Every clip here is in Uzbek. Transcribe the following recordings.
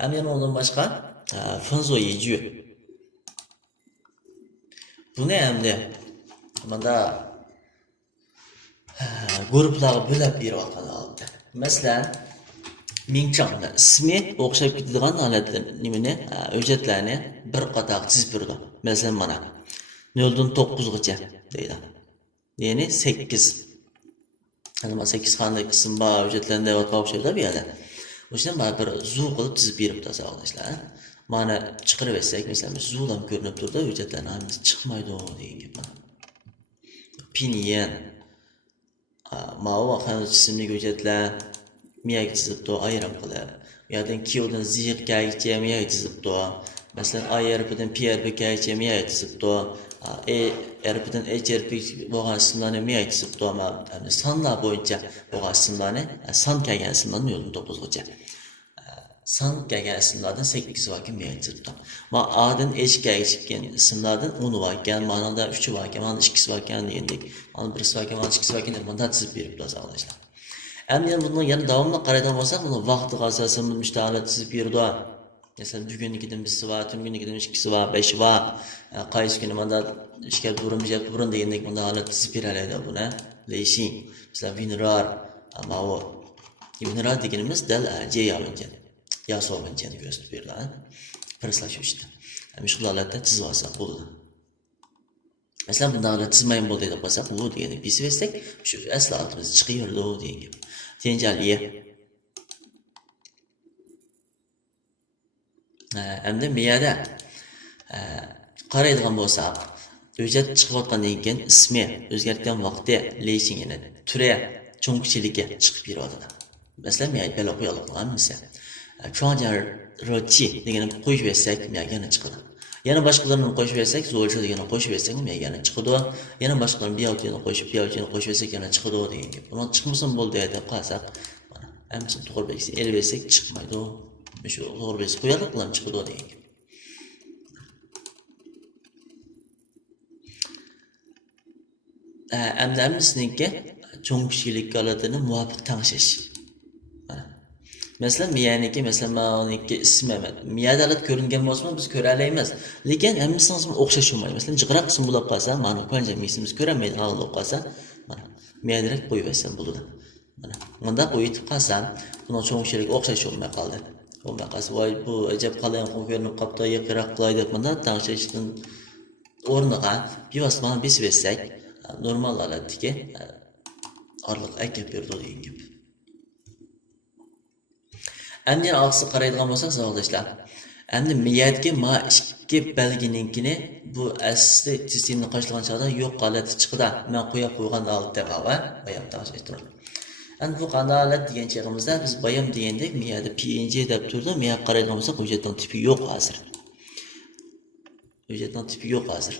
Hem yana ondan başka Funzo Yicü. Bu ne hem de? Bunda gruplarga bölüp berýän aldı. Mesela Mingchang'da ismi o'xshab ketadigan holatlar nimani hujjatlarni bir qator chizib berdi. Masalan mana 0 dan 9 gacha deydi. Ya'ni 8. Ana 8 qanday qism bor hujjatlarda o'xshaydi bu yerda. O'shan bir zu qilib chizib beribdi arkadaşlar. Mana chiqarib etsak, masalan zulam ko'rinib turdi, hujjatlarning hammasi chiqmaydi degan gap. Pinyin Mao qanday jismli hujjatlar miyak chizibdi ayrim qilib. Bu yerdan Q dan Z gacha miyak chizibdi. Masalan A harfidan P harfigacha miyak chizibdi. E harfidan H harfi bo'lgan ismlarni miyak chizibdi. Ama sonlar bo'yicha bo'lgan ismlarni son kelgan ismlarni 9 gacha. Son kelgan ismlardan 8 vakin miyak chizibdi. Ma A'dan H kelgan ismlardan 10 vakin, ma'noda 3 vakin, ma'noda 2 vakin degandik. Mana 1 vakin, ma'noda 2 vakin deb bunda chizib beribdi arkadaşlar. Endi bundan yana davomli qaraydigan bo'lsak, buni vaqtiga asosan mustaqillik chizib berdi. Masalan, bugunnikidan 1 va, tunnikidan 2 va, 5 va, qaysi kuni mana ishga burun degandek bunda holat chizib beradi buni. Leyshin, masalan, vinrar, ma'o. Vinrar deganimiz dal J yalingan. Ya so'vingan ko'rsatib beradi. Firslash işte. Shu holatda chizib olsak bo'ladi. Masalan, bunda holat chizmayin bo'ldi deb qo'ysak, bu degani besib etsek, shu asli altimiz chiqaverdi degan gap. Tenjaliye. Endi miyada qaraydigan bo'lsak, hujjat chiqayotgandan keyin ismi o'zgartgan vaqti leyshingini turi cho'nqichiligi chiqib beradi. Masalan, miyada bela qo'yalib hammasi. Chuanjar rochi degani qo'yib bersak, miyaga yana chiqadi. Yana boshqalarini qo'shib bersak, zo'lcha degani qo'shib bersak, miyaga yana chiqadi. Yana boshqalarini biyotini qo'shib bersak, yana chiqadi degan gap. Buni chiqmasin bo'ldi deb qolsak, mana hammasini to'g'ri belgisi elib bersak chiqmaydi. Shu to'g'ri belgisi qo'yalik bilan chiqadi degan gap. Endi hammasiniki cho'nqichlik holatini muvofiq tangshish. Masalan, miyaniki, masalan, maniki ismi miyada holat ko'ringan bo'lsa, biz ko'ra olamiz. Lekin hammasini o'xshash bo'lmaydi. Masalan, jiqroq qism bo'lib qolsa, mana qancha misimiz ko'rmaydi, hal bo'lib qolsa, mana miyadirek qo'yib bersam bo'ladi. Mana bunda qo'yib qolsam, buni cho'nqichlik o'xshash bo'lmay qoldi. Bo'lmay qolsa, voy bu ajab qalayan ko'rinib qopda yiqroq qilay deb bunda tanishishdan o'rniga bevositani besib bersak, normal holatdagi orliq akab berdi degan gap. Endi oqsi qaraydigan bo'lsak, savolashlar. Endi miyadagi ma ikki belgininkini bu asli sistemni qo'shilgan chog'da yo'q holati chiqdi. Men qo'yib qo'ygan holatda va bayam tashlayman. Endi bu qanday holat degan chog'imizda biz bayam degandek miyada PNG deb turdi. Miya qaraydigan bo'lsak, hujjatning tipi yo'q hozir. Hujjatning tipi yo'q hozir.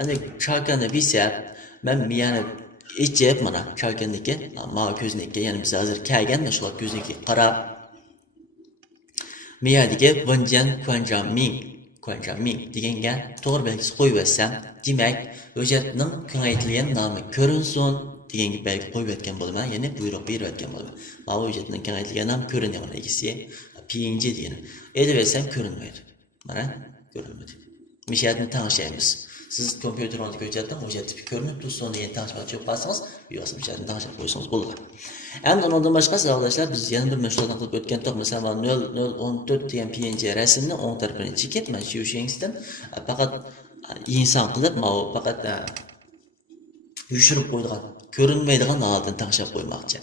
Endi chakanda bilsa, men miyani echib mana chalkandiki, ma ko'zniki, ya'ni biz hozir kelgan shular ko'zniki qarab miyadagi Quanjaming deganga to'g'ri belgisi qo'yib bersam, demak, hujjatning kengaytirilgan nomi ko'rinsin deganga belgi qo'yib aytgan bo'laman, ya'ni buyruq berib aytgan bo'laman. Ma hujjatning kengaytirilgan nomi ko'rinyapti, egisi PNG degani. E'tibor bersam ko'rinmaydi. Mana ko'rinmaydi. Mishiyatni tanishamiz. Siz kompyuterni ko'rsatdim, hujjat tipi ko'rinib tursin degan tanishmoqchi bo'lsangiz, yozib hujjatni tanishib qo'ysangiz bo'ladi. Endi undan boshqa savolashlar biz yana bir mashg'ulotni qilib o'tgandik. Masalan, 0014 degan PNG rasmni o'ng tarafini chekib, mana shu shingsdan faqat inson qilib, faqat yushirib qo'ydigan, ko'rinmaydigan holatni tanishib qo'ymoqchi.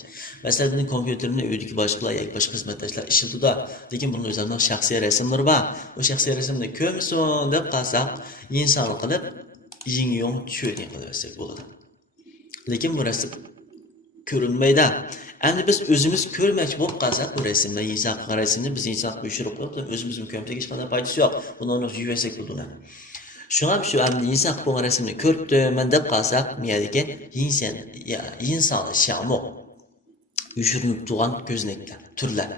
Masalan, bizning kompyuterni uydagi boshqalar yoki boshqa xizmatdoshlar ishlatadi, lekin buning o'zining shaxsiy rasmlari bor. O shaxsiy rasmni ko'msin deb qalsak, inson qilib ying-yong tushirgan qilsak bo'ladi. Lekin bu rasm ko'rinmaydi. Endi biz o'zimiz ko'rmoqchi bo'lib qalsak, bu rasmni inson qarasini biz inson qo'yishib qo'yib, o'zimizni ko'msak hech qanday foydasi yo'q. Buni yuvasak bo'ladi. Shunga shu endi inson bu rasmni ko'rdim deb qalsak, miyadagi inson shamo yushirinib turgan ko'znaklar, turlar.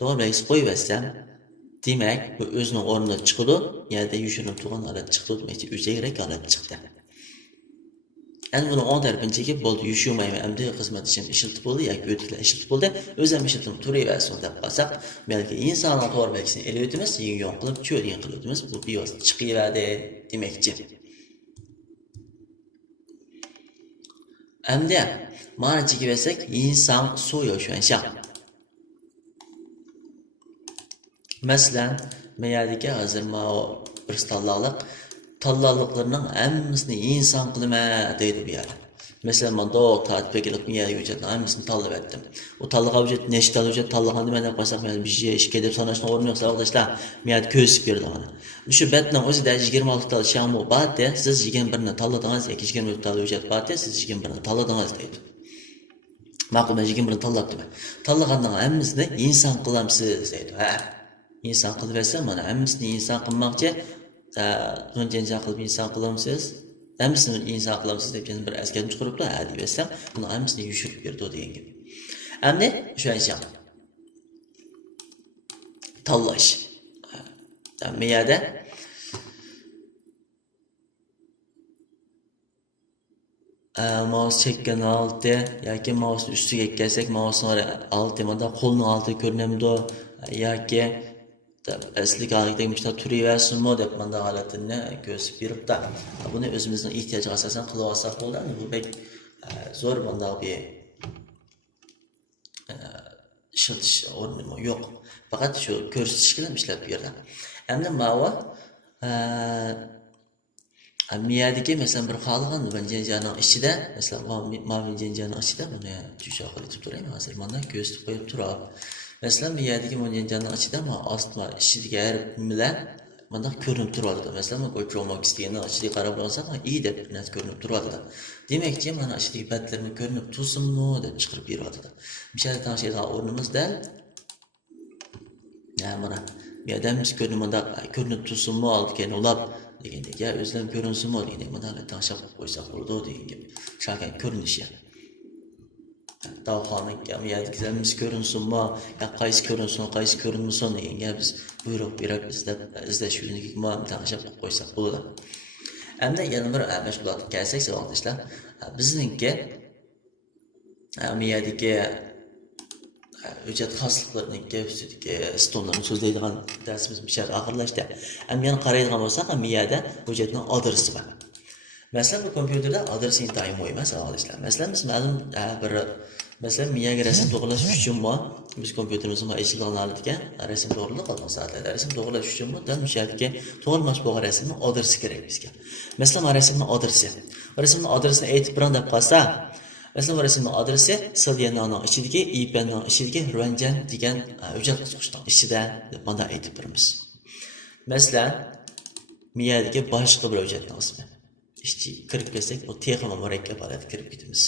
To'g'ri qo'yib bersam, demak, bu o'zining o'rnida chiqadi, ya'ni yushirinib turgan holat chiqdi, demakchi o'zagrak holat chiqdi. Yani bunu 10 tarafınçaki boldu yuşumayma emdi xizmat için işiltip oldu ya ötükler işiltip oldu. Özlem işiltim turi versiyon dep qalsaq, belki insanlar to'g'ri belgisini ele o'timiz, yon qilib cho'din qilib o'timiz. Bu biyos chiqiyverdi demekçi. Endi mana chekivetsek inson so'yo shuanshaq. Masalan, meyadagi hozir ma'o bir tallallıqlarının hammasini inson qilma deydi bu yer. Mesela ben doğu tatbiklik bir yere ücretin aynısını tallık ettim. O tallığa ücret neşit tallık ücret tallığa ben de başak bir şey iş kedip sanatçına olmuyor arkadaşlar. Miyad köysüp bir bana. Şu betlen o yüzden 26 tallık şamı batı siz 21'ine talladınız ya 24 tallık ücret batı siz 21'ine talladınız deydi. Makul ben 21'ine tallattım. Tallağandan hammasını insan kılamsız deydi. İnsan kılıversen bana hammasını insan kılmakça önce qilib inson qilamsiz. Hammasini inson qilamsiz deb bir askarni chiqaribdi, deb aytsam, buni hammasini yushirib berdi degan gap. Endi o'shancha tanlash. Miyada mouse chekkan oldi yoki mouse ustiga kelsak, mouse oldi mana qo'lni oldi ko'rinamdi yoki asli qayg'idagi mishlar turaversinmi deb manda holatini ko'rsatib beribdi. Buni o'zimizning ehtiyojiga asosan qilib olsak bo'ladi. Bu bek zo'r bunda bir ishiltish o'rni yo'q. Faqat shu ko'rsatish bilan ishlab berdi. Endi ma'va miyadagi masalan bir xalqan vanjanjaning ichida, masalan, vanjanjaning ichida buni tushoq qilib turaymi hozir mana ko'rsatib qo'yib turib. Mesela miyadagi vanjanjaning ichida ma ostma ichiga bilan mana ko'rinib turadi. Masalan, bu ko'choqmoq istegandan ichiga qarab olsak, iyi deb narsa ko'rinib turadi. Demakki, mana ichidagi batlarni ko'rinib tursinmi deb chiqarib beradi. Misol tanishadigan o'rnimizda mana miyadamiz ko'rinib tursinmi oldigan ulab degandek, ya o'zlam ko'rinsinmi degandek, mana tanishib qo'ysak bo'ladi degan. Shakan ko'rinishi. Davxonning miyadagi ko'rinsinmi, ya qaysi ko'rinmasin deganga biz buyruq berib izlash yo'lini tanishib qo'ysak bo'ladi. Endi yana bir mashg'ulotga kelsak, savollar bizningki miyadagi hujjat xosliqlariniki ustidagi stollarni so'zlaydigan darsimiz bir oxirlashdi. Endi yana qaraydigan bo'lsak, miyada hujjatning adresi bor. Masalan, bu kompyuterda adresi intayin muhim savollar. Masalan, biz ma'lum bir mesela miyaga resim to'g'irlash uchun biz kompyuterimizga eshitganlarga resim to'g'irlab qolgan soatlarda resim to'g'irlash uchun dal mishalga to'g'irlash bo'lgan rasmni adresi kerak bizga. Masalan, rasmning adresini aytib biran deb qolsa, masalan, rasmning adresi Silyanning ichidagi IPning ichidagi Ranjan degan hujjat qisqichning ichida deb mana aytib biramiz. Masalan, miyadagi boshqa bir hujjatning ismi. İşte kirib kelsak, bu texnik murakkab holatga kirib ketamiz.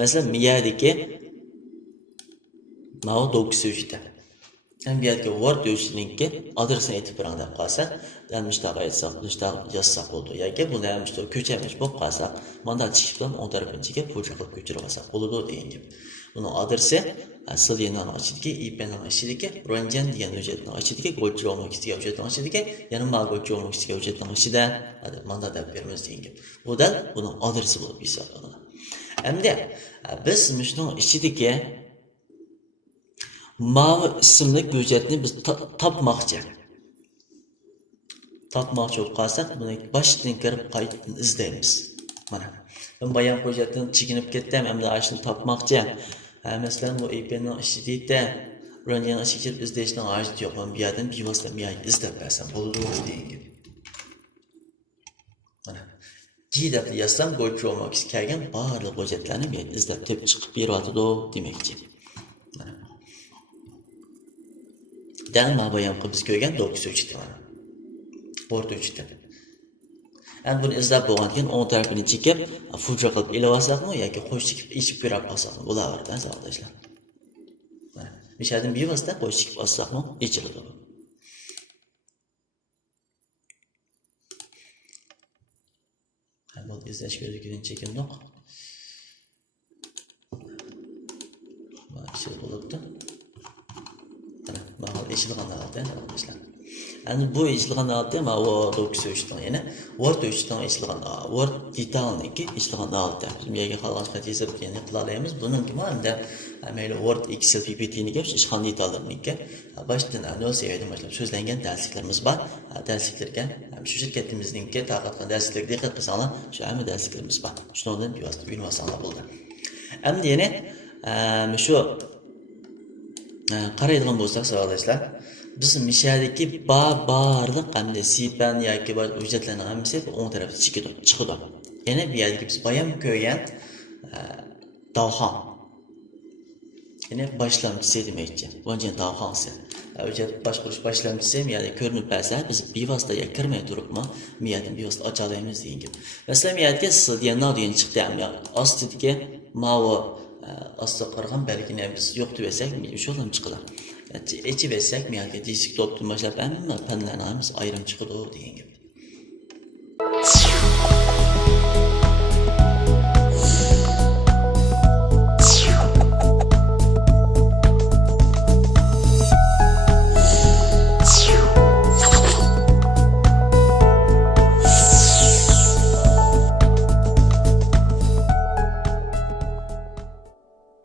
Mesela miyadagi ma'o dokusi uchta. Miyadagi Word documentinki adresini aytib berang deb qolsa, mishtaqa aytsak, mishtaqa yozsak bo'ldi. Yoki buni ham mishtaqa ko'chirmish bo'lib qolsa, mana chiqish bilan 10 tarafinchiga pochta qilib ko'chirib olsak bo'ladi degan gap. Buning adresi Silyanning ichidagi, IPning ichidagi, Ranjan degan hujjatning ichidagi, Go'lchiroqning ichidagi hujjatning ichidagi, yana Go'lchiroqning ichidagi hujjatning ichida mana deb beramiz degan gap. Bu da buning adresi bo'lib hisoblanadi. Endi biz shunning ichidagi mavi ismli hujjatni biz topmoqchi bo'lib qolsak, buni boshdan kirib qaytadan izlaymiz. Mana ben bayan hujjatdan chekinib ketdim, endi ashuni topmoqchi. Masalan, bu IPning ichida Ranjan ichida izlashning hojati yo'q. Men bu yerdan bevosita miyani izlab bersam bo'ladi degan. Mana Gidab yazsam Go'lchiroq kelgan barliq hujjatlarni men izlab tepib chiqib beradi demakchi. Mana. Dan bayan qilib biz ko'rgan dokusi uchta mana. Word uchta. Endi buni izlab bo'lgandan keyin 10 tarafini chekib, fuja qilib ilib olsakmi yoki qo'shib chekib ichib ko'rib olsakmi bo'laveradi, savollar. Mana. Mishadan bevosita qo'shib chekib olsakmi ichiladi. Bu izlash ko'zligidan chekindiq. Mana ish bo'libdi. Mana ishilgan holda ishlar. Yani bu işlegan altı ama o dokusu işlegan yani. Word işlegan işlegan Word detailniki işlegan altı. Bizim yerge kalan katıysa yani kılalayımız bunun gibi hem de böyle Word, Excel, PPT'ni gibi işlegan detaillarınki. Baştan nol seviyede başlayıp sözlengen dersliklerimiz var. Dersliklerge şu şirketimizdeki takatkan dersliklerge dikkat kısalan şu hem dersliklerimiz var. Şundan bir vasıta üniversiteler buldu. Hem de yine şu qaraydigan bo'lsak savollar biz mishadagi barliq hamda sipan yoki hujjatlarning hammasi o'ng tarafda chiqadi. Yana bu yerga biz bayam ko'rgan davhan. Yine başlamcısı demakchi. Bunca davhansi. Hujjat boshqarish başlamcısı mi yani ko'rinib bersa biz bevositaga kirmay turibmi, miyatni bevosita ocha olamiz degan gap. Masalan, miyatga degan degan chiqdi ham ostidagi ma'vo asla qarag'an belgini biz yo'q deb etsak, shu ham chiqadi. Ichib etsak, miyatga disk topdim boshlab hamma fanlarni ayrim chiqadi degan gap.